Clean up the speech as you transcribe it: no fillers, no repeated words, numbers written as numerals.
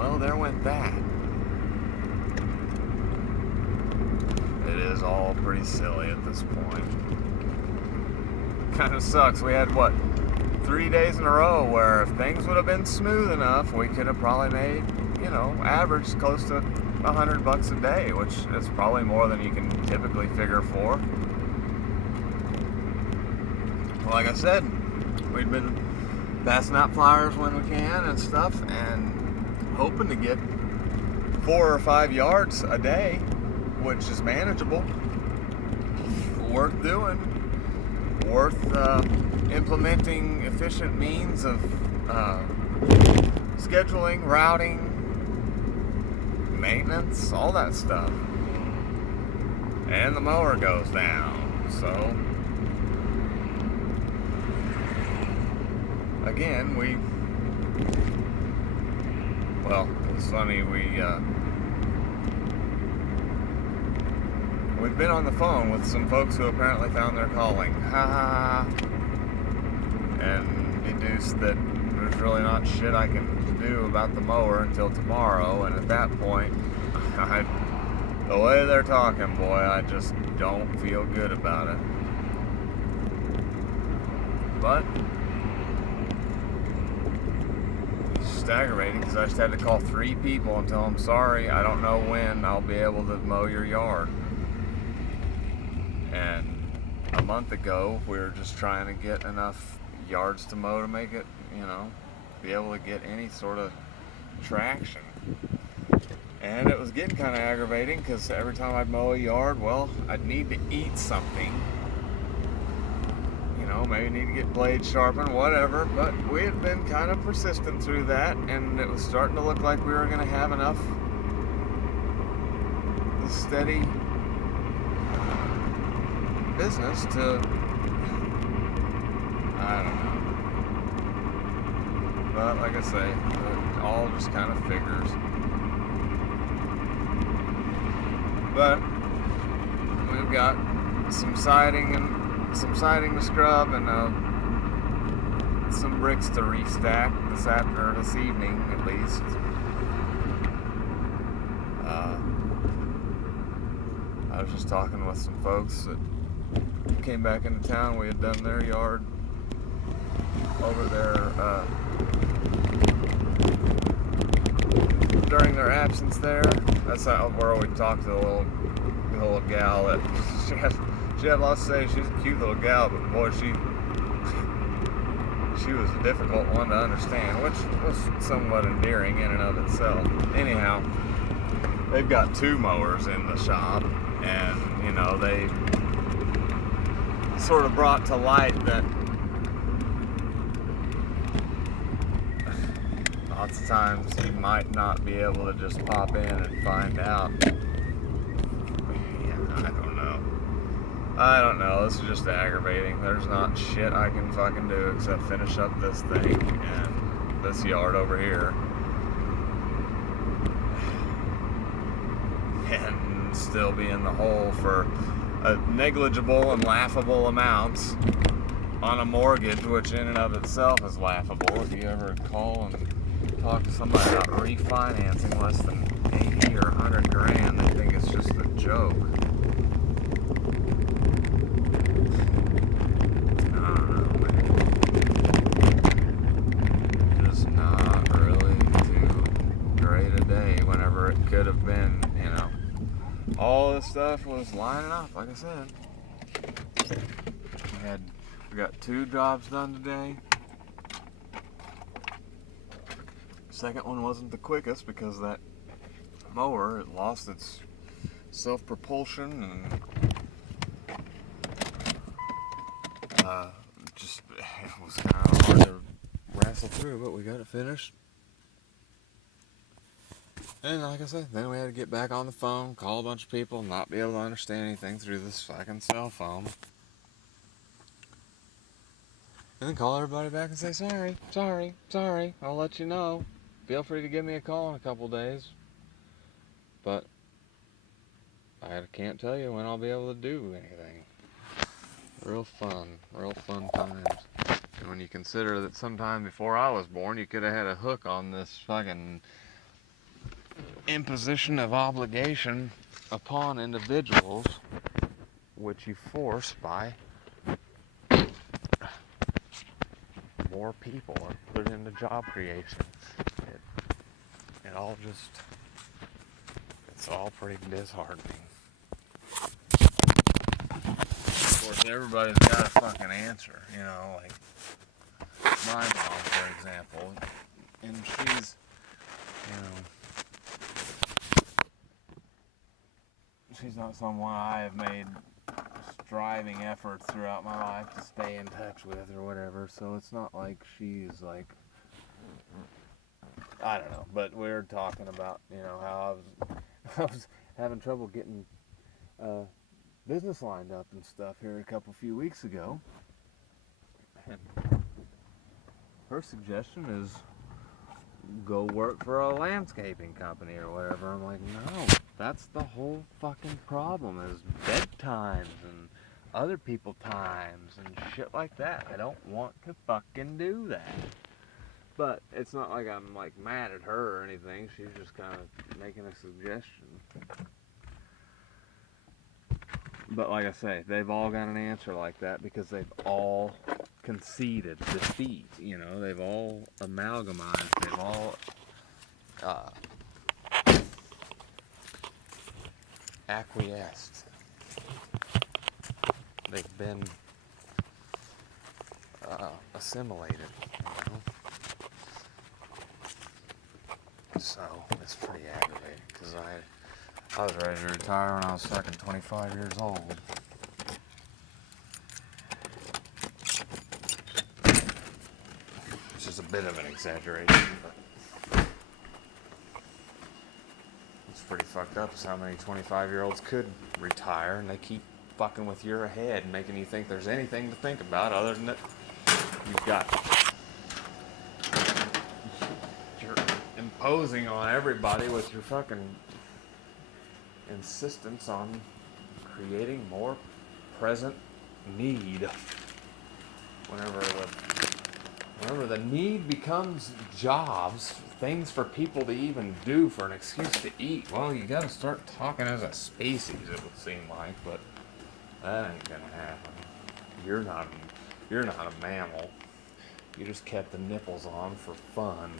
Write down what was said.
Well, there went that. It is all pretty silly at this point. Kind of sucks. We had, what, 3 days in a row where if things would have been smooth enough, we could have probably made, average close to $100 a day, which is probably more than you can typically figure for. Like I said, we'd been passing out flyers when we can and stuff, and hoping to get 4 or 5 yards a day, which is manageable, worth doing, worth implementing efficient means of scheduling, routing, maintenance, all that stuff. And the mower goes down, so again, it's funny, we've been on the phone with some folks who apparently found their calling, and deduced that there's really not shit I can do about the mower until tomorrow, and at that point, the way they're talking, boy, I just don't feel good about it. But it's aggravating because I just had to call 3 people and tell them, sorry, I don't know when I'll be able to mow your yard. And a month ago, we were just trying to get enough yards to mow to make it, be able to get any sort of traction. And it was getting kind of aggravating because every time I'd mow a yard, well, I'd need to eat something. Maybe need to get blades sharpened, whatever. But we had been kind of persistent through that, and it was starting to look like we were going to have enough steady business to, I don't know. But like I say, it all just kind of figures. But we've got some siding to scrub and some bricks to restack this evening at least. I was just talking with some folks that came back into town. We had done their yard over there during their absence there. That's where we talked to the little gal that she had lots to say. She's a cute little gal, but boy, she was a difficult one to understand, which was somewhat endearing in and of itself. Anyhow, they've got 2 mowers in the shop, and they sort of brought to light that lots of times you might not be able to just pop in and find out. I don't know. This is just aggravating. There's not shit I can fucking do except finish up this thing and this yard over here. And still be in the hole for a negligible and laughable amounts on a mortgage, which in and of itself is laughable. If you ever call and talk to somebody about refinancing less than 80 or 100 grand, they think it's just a joke. I don't know, man. Just not really too great a day whenever it could have been, all this stuff was lining up, like I said. We got 2 jobs done today. Second one wasn't the quickest because that mower, it lost its self-propulsion and it was kind of hard to wrestle through, but we got it finished. And like I said, then we had to get back on the phone, call a bunch of people, not be able to understand anything through this fucking cell phone. And then call everybody back and say, sorry, I'll let you know. Feel free to give me a call in a couple days. But I can't tell you when I'll be able to do anything. Real fun times. And when you consider that sometime before I was born, you could have had a hook on this fucking imposition of obligation upon individuals, which you force by more people or put into job creation. It all just, it's all pretty disheartening. Of course, everybody's got a fucking answer, you know, like my mom, for example, and she's, you know, she's not someone I have made striving efforts throughout my life to stay in touch with or whatever, so it's not like she's like, I don't know, but we were talking about, you know, how I was having trouble getting business lined up and stuff here a few weeks ago, and her suggestion is go work for a landscaping company or whatever. I'm like, no, that's the whole fucking problem, is bedtimes and other people times and shit like that. I don't want to fucking do that. But it's not like I'm like mad at her or anything. She's just kind of making a suggestion. But like I say, they've all got an answer like that because they've all conceded defeat. You know, they've all amalgamized. They've all acquiesced. They've been assimilated. You know? So it's pretty aggravating because I was ready to retire when I was fucking 25 years old. Which is a bit of an exaggeration, but it's pretty fucked up is how many 25-year-olds could retire and they keep fucking with your head and making you think there's anything to think about other than that you've got, you're imposing on everybody with your fucking insistence on creating more present need. Whenever the need becomes jobs, things for people to even do for an excuse to eat, well, you gotta start talking as a species, it would seem like, but that ain't gonna happen. You're not a mammal. You just kept the nipples on for fun.